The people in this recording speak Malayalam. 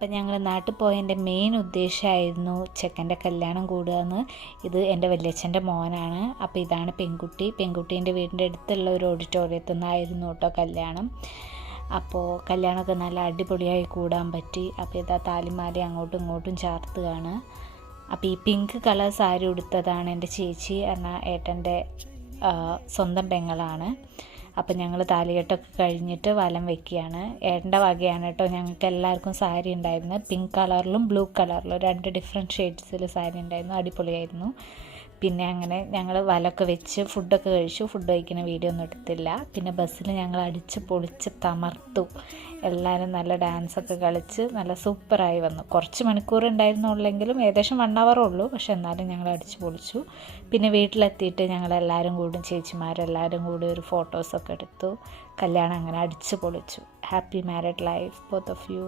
അപ്പം ഞങ്ങൾ നാട്ടിൽ പോയതിൻ്റെ മെയിൻ ഉദ്ദേശമായിരുന്നു ചെക്കൻ്റെ കല്യാണം കൂടുകയെന്ന്. ഇത് എൻ്റെ വല്യച്ഛൻ്റെ മോനാണ്. അപ്പോൾ ഇതാണ് പെൺകുട്ടീൻ്റെ വീടിൻ്റെ അടുത്തുള്ള ഒരു ഓഡിറ്റോറിയത്തിൽ നിന്നായിരുന്നു കേട്ടോ കല്യാണം. അപ്പോൾ കല്യാണമൊക്കെ നല്ല അടിപൊളിയായി കൂടാൻ പറ്റി. അപ്പോൾ ഇതാ താലിമാല അങ്ങോട്ടും ഇങ്ങോട്ടും ചാർത്തുകയാണ്. അപ്പോൾ ഈ പിങ്ക് കളർ സാരി ഉടുത്തതാണ് എൻ്റെ ചേച്ചി എന്നാൽ ഏട്ടൻ്റെ സ്വന്തം പെങ്ങളാണ്. അപ്പം ഞങ്ങൾ താലികെട്ടൊക്കെ കഴിഞ്ഞിട്ട് വലം വയ്ക്കുകയാണ്. ഏട്ടൻ്റെ വകയാണ് കേട്ടോ. ഞങ്ങൾക്ക് എല്ലാവർക്കും സാരി ഉണ്ടായിരുന്നു. പിങ്ക് കളറിലും ബ്ലൂ കളറിലും 2 ഡിഫറെൻറ്റ് ഷെയ്ഡ്സിൽ സാരി ഉണ്ടായിരുന്നു. അടിപൊളിയായിരുന്നു. പിന്നെ അങ്ങനെ ഞങ്ങൾ വലമൊക്കെ വെച്ച് ഫുഡൊക്കെ കഴിച്ചു. ഫുഡ് കഴിക്കുന്ന വീഡിയോ ഒന്നും എടുത്തില്ല. പിന്നെ ബസ്സിൽ ഞങ്ങൾ അടിച്ച് പൊളിച്ച് തമർത്തു. എല്ലാവരും നല്ല ഡാൻസൊക്കെ കളിച്ച് നല്ല സൂപ്പറായി വന്നു. കുറച്ച് മണിക്കൂർ ഉണ്ടായിരുന്നുള്ളെങ്കിലും ഏകദേശം 1 hour ഉള്ളൂ. പക്ഷെ എന്നാലും ഞങ്ങൾ അടിച്ച് പൊളിച്ചു. പിന്നെ വീട്ടിലെത്തിയിട്ട് ഞങ്ങളെല്ലാവരും കൂടി ചേച്ചിമാരെല്ലാവരും കൂടി ഒരു ഫോട്ടോസൊക്കെ എടുത്തു. കല്യാണം അങ്ങനെ അടിച്ച് പൊളിച്ചു. Happy married life both of U.